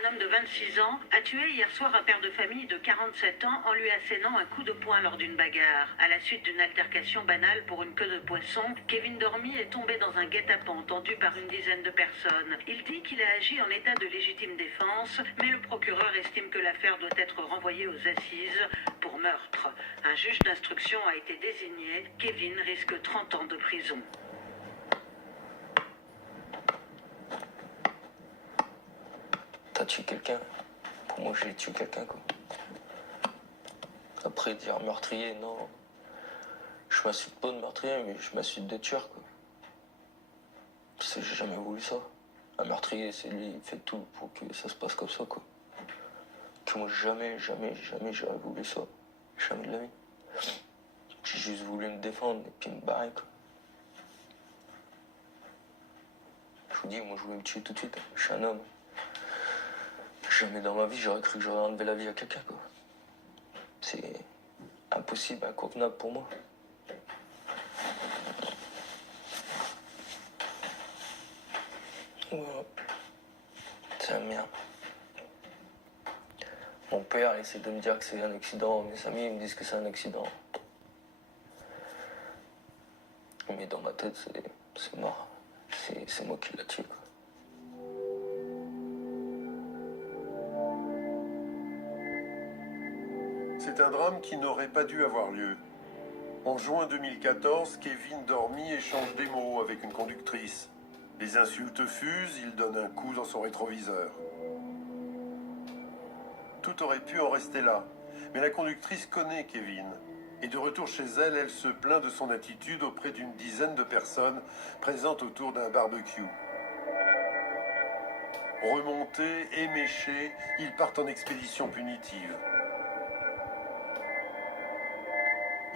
un homme de 26 ans a tué hier soir un père de famille de 47 ans en lui assénant un coup de poing lors d'une bagarre. À la suite d'une altercation banale pour une queue de poisson, Kevin Dormy est tombé dans un guet-apens tendu par une dizaine de personnes. Il dit qu'il a agi en état de légitime défense, mais le procureur estime que l'affaire doit être renvoyée aux assises pour meurtre. Un juge d'instruction a été désigné. Kevin risque 30 ans de prison. T'as tué quelqu'un. Pour moi, j'ai tué quelqu'un, quoi. Après, dire meurtrier, non. Je m'insulte pas de meurtrier, mais je m'insulte de tueur, quoi. Parce que j'ai jamais voulu ça. Un meurtrier, c'est lui, il fait tout pour que ça se passe comme ça, quoi. Que moi, jamais j'aurais voulu ça. Jamais de la vie. J'ai juste voulu me défendre et puis me barrer, quoi. Je vous dis, moi, je voulais me tuer tout de suite. Je suis un homme. Jamais dans ma vie, j'aurais cru que j'aurais enlevé la vie à quelqu'un, quoi. C'est impossible, inconvenable pour moi. Voilà. C'est la merde. Mon père essaie de me dire que c'est un accident. Mes amis me disent que c'est un accident. Mais dans ma tête, c'est mort. C'est moi qui l'ai tué, quoi. C'est un drame qui n'aurait pas dû avoir lieu. En juin 2014, Kevin Dormy échange des mots avec une conductrice. Les insultes fusent, il donne un coup dans son rétroviseur. Tout aurait pu en rester là, mais la conductrice connaît Kevin. Et de retour chez elle, elle se plaint de son attitude auprès d'une dizaine de personnes présentes autour d'un barbecue. Remontés, éméchés, ils partent en expédition punitive.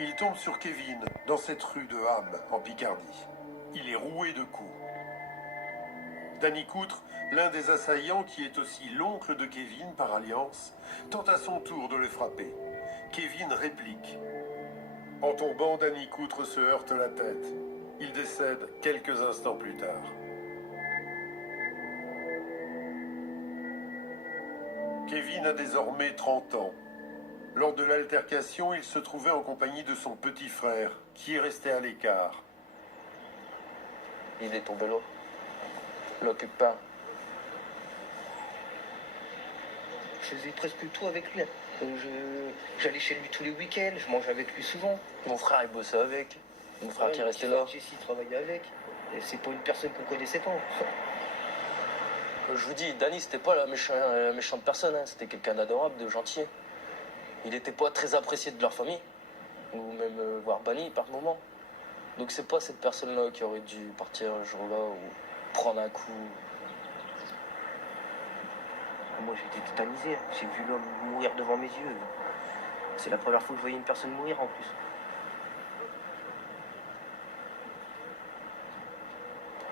Il tombe sur Kevin, dans cette rue de Ham, en Picardie. Il est roué de coups. Danny Coutre, l'un des assaillants qui est aussi l'oncle de Kevin par alliance, tente à son tour de le frapper. Kevin réplique. En tombant, Danny Coutre se heurte la tête. Il décède quelques instants plus tard. Kevin a désormais 30 ans. Lors de l'altercation, il se trouvait en compagnie de son petit frère, qui est resté à l'écart. Il est tombé là. L'occupe pas. Je faisais presque tout avec lui. J'allais chez lui tous les week-ends, je mangeais avec lui souvent. Mon frère, il bossait avec. Mon frère qui est resté là. Jessie travaillait avec. Et c'est pas une personne qu'on connaissait pas. Je vous dis, Danny, c'était pas la méchante personne, hein. C'était quelqu'un d'adorable, de gentil. Il n'était pas très apprécié de leur famille, ou même voire banni par moment. Donc c'est pas cette personne-là qui aurait dû partir un jour-là ou prendre un coup. Moi j'étais tétanisé, j'ai vu l'homme mourir devant mes yeux. C'est la première fois que je voyais une personne mourir en plus.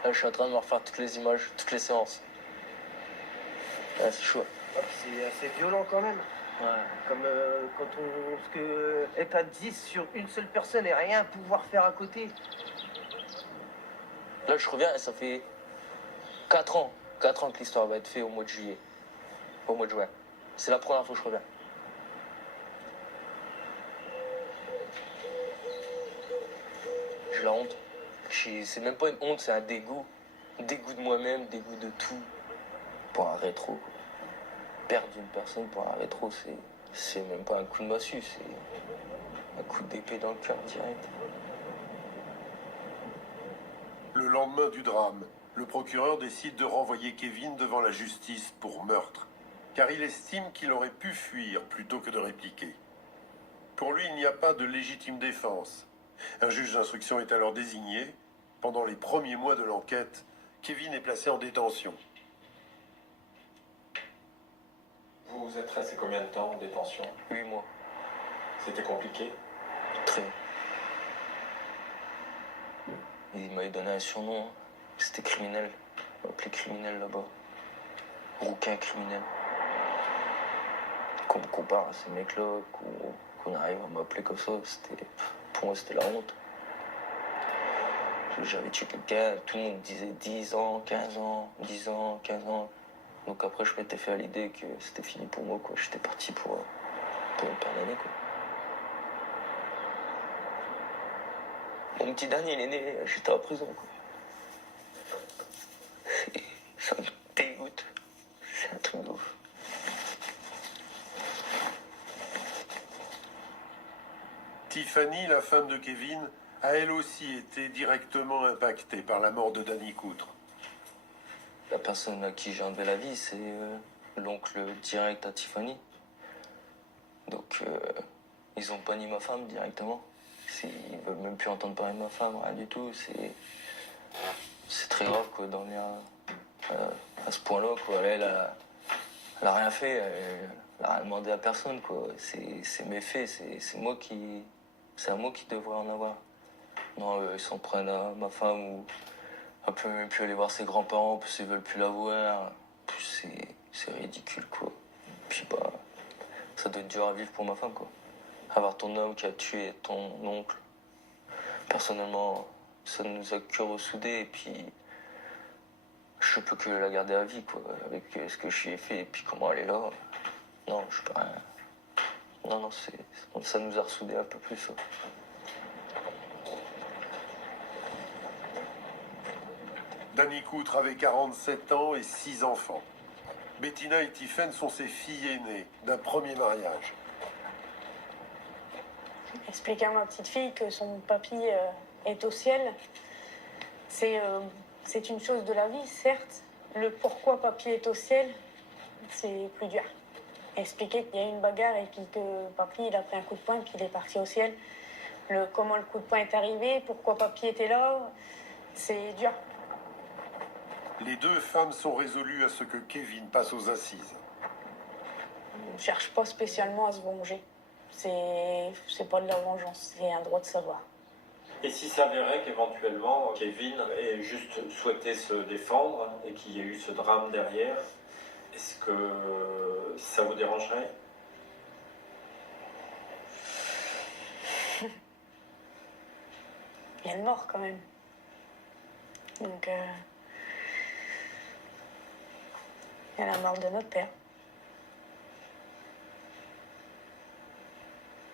Là, je suis en train de me refaire toutes les images, toutes les séances. Ouais, c'est chaud. C'est assez violent quand même. Ouais. Comme quand on... Parce que être à 10 sur une seule personne et rien pouvoir faire à côté. Là, je reviens et ça fait 4 ans. 4 ans que l'histoire va être faite au mois de juillet. Au mois de juin. C'est la première fois que je reviens. J'ai la honte. C'est même pas une honte, c'est un dégoût. Dégoût de moi-même, dégoût de tout. Pour un rétro, quoi. Perdre une personne pour un rétro, c'est même pas un coup de massue, c'est un coup d'épée dans le cœur direct. Le lendemain du drame, le procureur décide de renvoyer Kevin devant la justice pour meurtre, car il estime qu'il aurait pu fuir plutôt que de répliquer. Pour lui, il n'y a pas de légitime défense. Un juge d'instruction est alors désigné. Pendant les premiers mois de l'enquête, Kevin est placé en détention. Vous vous êtes resté combien de temps en détention? 8 mois. C'était compliqué? Très. Il m'avait donné un surnom, hein. C'était criminel. On m'appelait criminel là-bas. Rouquin criminel. Qu'on me compare à ces mecs-là, qu'on arrive à m'appeler comme ça, pour moi c'était la honte. J'avais tué quelqu'un, tout le monde disait 10 ans, 15 ans, 10 ans, 15 ans. Donc après, je m'étais fait à l'idée que c'était fini pour moi, quoi. J'étais parti pour une paire d'années, quoi. Mon petit dernier, il est né, j'étais en prison, quoi. Ça me dégoûte. C'est un truc de ouf. Tiffany, la femme de Kevin, a elle aussi été directement impactée par la mort de Danny Coutre. La personne à qui j'ai enlevé la vie, c'est l'oncle direct à Tiffany. Donc, ils ont banni ma femme directement. Ils veulent même plus entendre parler de ma femme, rien du tout. C'est très grave, quoi, d'en venir à ce point-là, quoi. Elle a rien fait, elle a rien demandé à personne, quoi. C'est mes faits, c'est à moi qui devrais en avoir. Non, ils s'en prennent à ma femme ou elle peut même plus aller voir ses grands-parents parce qu'ils veulent plus la voir. C'est ridicule, quoi. Puis bah, ça doit être dur à vivre pour ma femme, quoi. Avoir ton homme qui a tué ton oncle. Personnellement, ça nous a que ressoudés et puis je peux que la garder à vie, quoi. Avec ce que je lui ai fait et puis comment elle est là. Non, je peux rien. Non, ça nous a ressoudés un peu plus, ça. Danny Coutre avait 47 ans et 6 enfants. Bettina et Tiffen sont ses filles aînées d'un premier mariage. Expliquer à ma petite fille que son papy est au ciel, c'est une chose de la vie, certes. Le pourquoi papy est au ciel, c'est plus dur. Expliquer qu'il y a eu une bagarre et puis que papy il a pris un coup de poing et qu'il est parti au ciel. Comment le coup de poing est arrivé, pourquoi papy était là, c'est dur. Les deux femmes sont résolues à ce que Kevin passe aux assises. On ne cherche pas spécialement à se venger. C'est pas de la vengeance, c'est un droit de savoir. Et s'il s'avérait qu'éventuellement Kevin ait juste souhaité se défendre et qu'il y ait eu ce drame derrière, est-ce que ça vous dérangerait? Il y a une mort quand même. Donc, il y a la mort de notre père.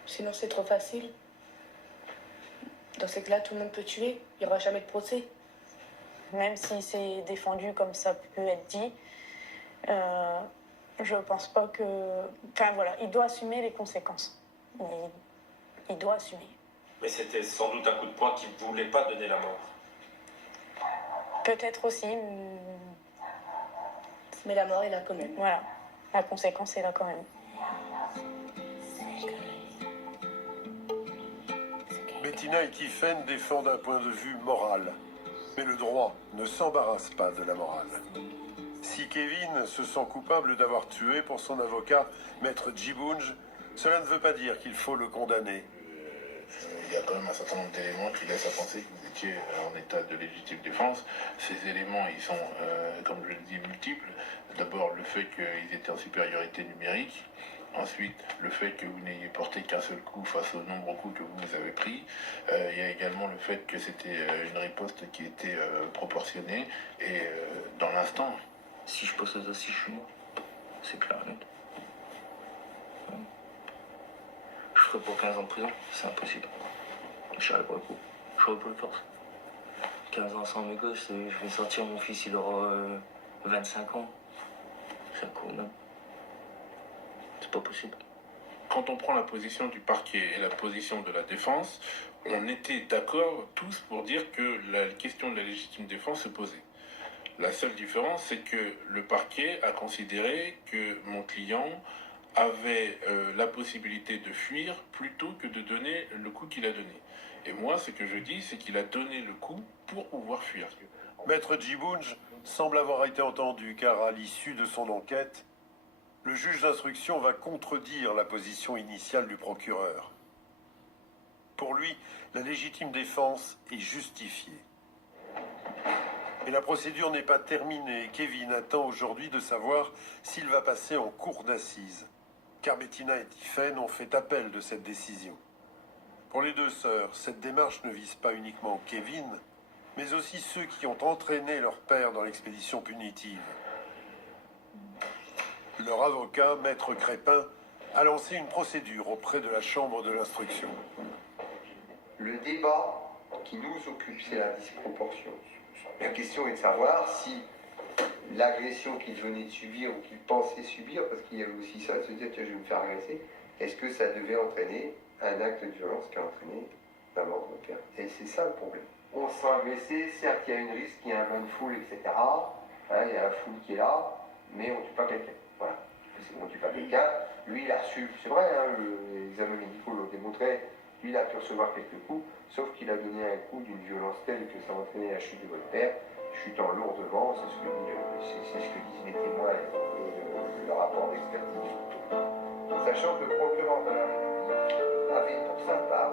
Sinon, c'est trop facile. Dans ces cas-là, tout le monde peut tuer. Il n'y aura jamais de procès. Même si c'est défendu comme ça peut être dit, je pense pas que... Enfin voilà, il doit assumer les conséquences. Il doit assumer. Mais c'était sans doute un coup de poing qui ne voulait pas donner la mort. Peut-être aussi, Mais la mort est là quand même. voilà, la conséquence est là quand même. Bettina et Tiffen défendent un point de vue moral. Mais le droit ne s'embarrasse pas de la morale. Si Kevin se sent coupable d'avoir tué pour son avocat, Maître Djibounj, cela ne veut pas dire qu'il faut le condamner. Il y a quand même un certain nombre d'éléments qui laissent à penser que vous étiez en état de légitime défense. Ces éléments, ils sont, comme je le dis, multiples. D'abord, le fait qu'ils étaient en supériorité numérique. Ensuite, le fait que vous n'ayez porté qu'un seul coup face aux nombreux coups que vous avez pris. Il y a également le fait que c'était une riposte qui était proportionnée. Et dans l'instant... Si je passe aux assises, je suis mort. C'est clair, net. Je ferai pour 15 ans de prison, c'est impossible. Je n'aurai pas le coup. Je n'aurai pas le force. 15 ans sans mes gosses, je vais sortir, mon fils il aura 25 ans. C'est un coup, non. C'est pas possible. Quand on prend la position du parquet et la position de la défense, on était d'accord tous pour dire que la question de la légitime défense se posait. La seule différence, c'est que le parquet a considéré que mon client avait la possibilité de fuir plutôt que de donner le coup qu'il a donné. Et moi, ce que je dis, c'est qu'il a donné le coup pour pouvoir fuir. Maître Djibounj semble avoir été entendu car à l'issue de son enquête, le juge d'instruction va contredire la position initiale du procureur. Pour lui, la légitime défense est justifiée. Mais la procédure n'est pas terminée. Kevin attend aujourd'hui de savoir s'il va passer en cour d'assises. Car Bettina et Tiffen ont fait appel de cette décision. Pour les deux sœurs, cette démarche ne vise pas uniquement Kevin, mais aussi ceux qui ont entraîné leur père dans l'expédition punitive. Leur avocat, Maître Crépin, a lancé une procédure auprès de la Chambre de l'instruction. Le débat qui nous occupe, c'est la disproportion. La question est de savoir si l'agression qu'il venait de subir ou qu'il pensait subir, parce qu'il y avait aussi ça, de se dire, tiens, je vais me faire agresser, est-ce que ça devait entraîner un acte de violence qui a entraîné la mort de mon père? Et c'est ça le problème. On se sent agressé, certes, il y a une risque, il y a un bain de foule, etc. Hein, il y a la foule qui est là, mais on ne tue pas quelqu'un. Voilà. On ne tue pas quelqu'un. Lui, il a reçu, c'est vrai, hein, les examens médicaux l'ont démontré, lui, il a pu recevoir quelques coups, sauf qu'il a donné un coup d'une violence telle que ça a entraîné la chute de votre père, chutant lourdement, c'est ce que disent les témoins et le rapport d'expertise. Sachant que le procureur de la République avait pour sa part